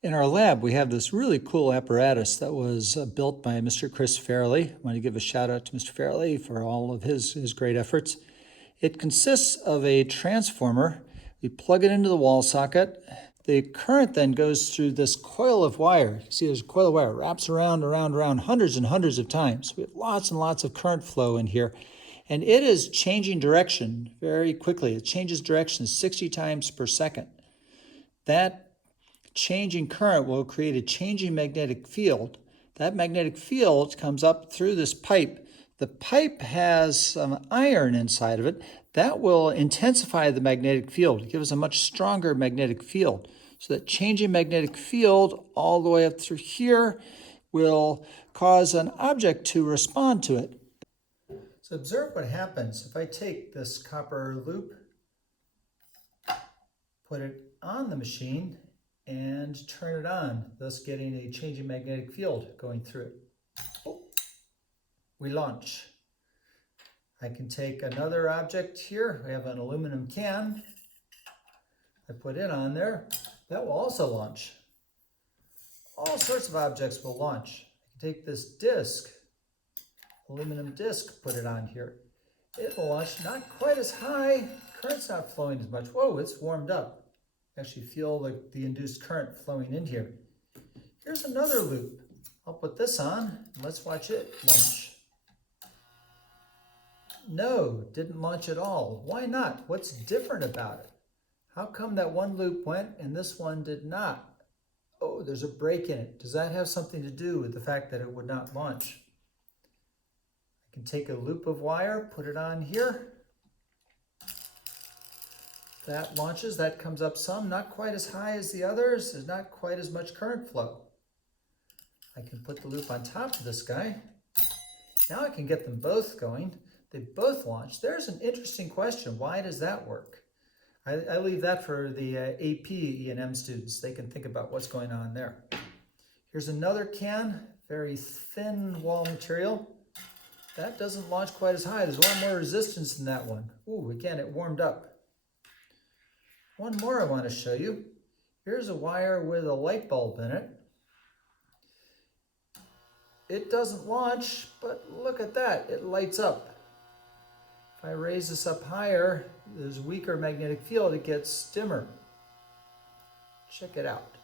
In our lab, we have this really cool apparatus that was built by Mr. Chris Fairley. I want to give a shout out to Mr. Fairley for all of his great efforts. It consists of a transformer. We plug it into the wall socket. The current then goes through this coil of wire. You see there's a coil of wire, wraps around, hundreds and hundreds of times. We have lots and lots of current flow in here. And it is changing direction very quickly. It changes direction 60 times per second. That changing current will create a changing magnetic field. That magnetic field comes up through this pipe. The pipe has some iron inside of it. That will intensify the magnetic field, give us a much stronger magnetic field. So that changing magnetic field all the way up through here will cause an object to respond to it. So observe what happens if I take this copper loop, put it on the machine, and turn it on, thus getting a changing magnetic field going through it. We launch. I can take another object here. We have an aluminum can. I put it on there. That will also launch. All sorts of objects will launch. I can take this disc, aluminum disc, put it on here. It will launch, not quite as high. Current's not flowing as much. Whoa, it's warmed up. Actually feel the induced current flowing in here. Here's another loop. I'll put this on and let's watch it launch. No, didn't launch at all. Why not? What's different about it? How come that one loop went and this one did not? Oh, there's a break in it. Does that have something to do with the fact that it would not launch? I can take a loop of wire, put it on here. That launches, that comes up some, not quite as high as the others. There's not quite as much current flow. I can put the loop on top of this guy. Now I can get them both going. They both launch. There's an interesting question. Why does that work? I leave that for the AP E&M students. They can think about what's going on there. Here's another can, very thin wall material. That doesn't launch quite as high. There's a lot more resistance than that one. Ooh, again, it warmed up. One more I want to show you. Here's a wire with a light bulb in it. It doesn't launch, but look at that, it lights up. If I raise this up higher, there's a weaker magnetic field, it gets dimmer. Check it out.